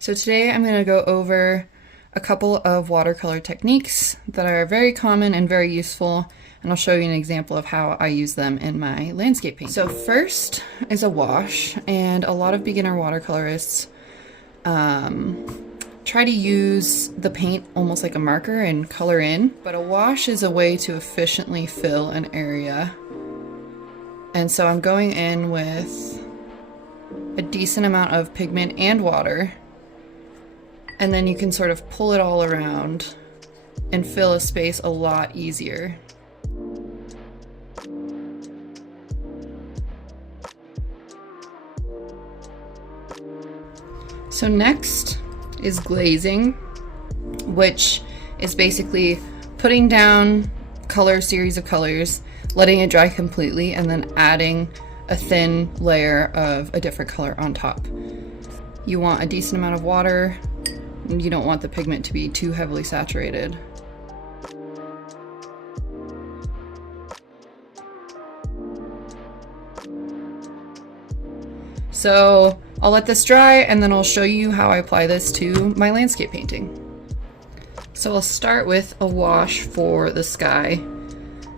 So today I'm going to go over a couple of watercolor techniques that are very common and very useful, and I'll show you an example of how I use them in my landscape painting. So first is a wash, and a lot of beginner watercolorists try to use the paint almost like a marker and color in, but a wash is a way to efficiently fill an area. And so I'm going in with a decent amount of pigment and water, and then you can sort of pull it all around and fill a space a lot easier. So next is glazing, which is basically putting down series of colors, letting it dry completely, and then adding a thin layer of a different color on top. You want a decent amount of water. You don't want the pigment to be too heavily saturated. So I'll let this dry and then I'll show you how I apply this to my landscape painting. So I'll start with a wash for the sky.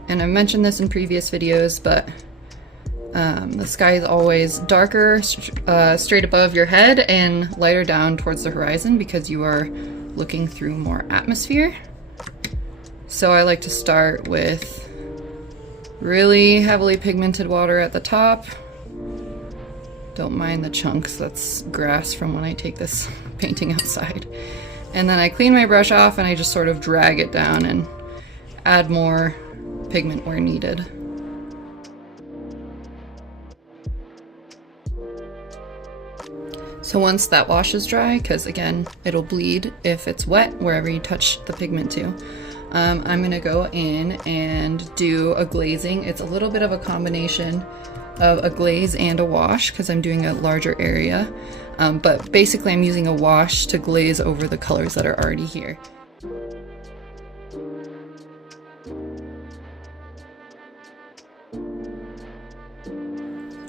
And I've mentioned this in previous videos, but the sky is always darker straight above your head and lighter down towards the horizon because you are looking through more atmosphere. So I like to start with really heavily pigmented water at the top. Don't mind the chunks, that's grass from when I take this painting outside. And then I clean my brush off and I just sort of drag it down and add more pigment where needed. So once that wash is dry, because again, it'll bleed if it's wet wherever you touch the pigment to, I'm gonna go in and do a glazing. It's a little bit of a combination of a glaze and a wash because I'm doing a larger area, but basically I'm using a wash to glaze over the colors that are already here.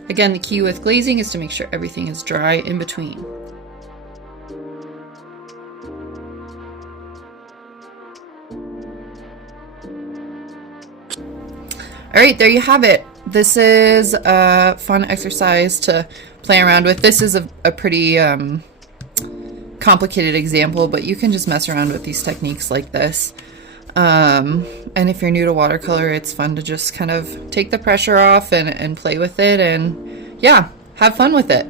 Again, the key with glazing is to make sure everything is dry in between. All right, there you have it. This is a fun exercise to play around with. This is a pretty complicated example, but you can just mess around with these techniques like this. And if you're new to watercolor, it's fun to just kind of take the pressure off and play with it, and yeah, have fun with it.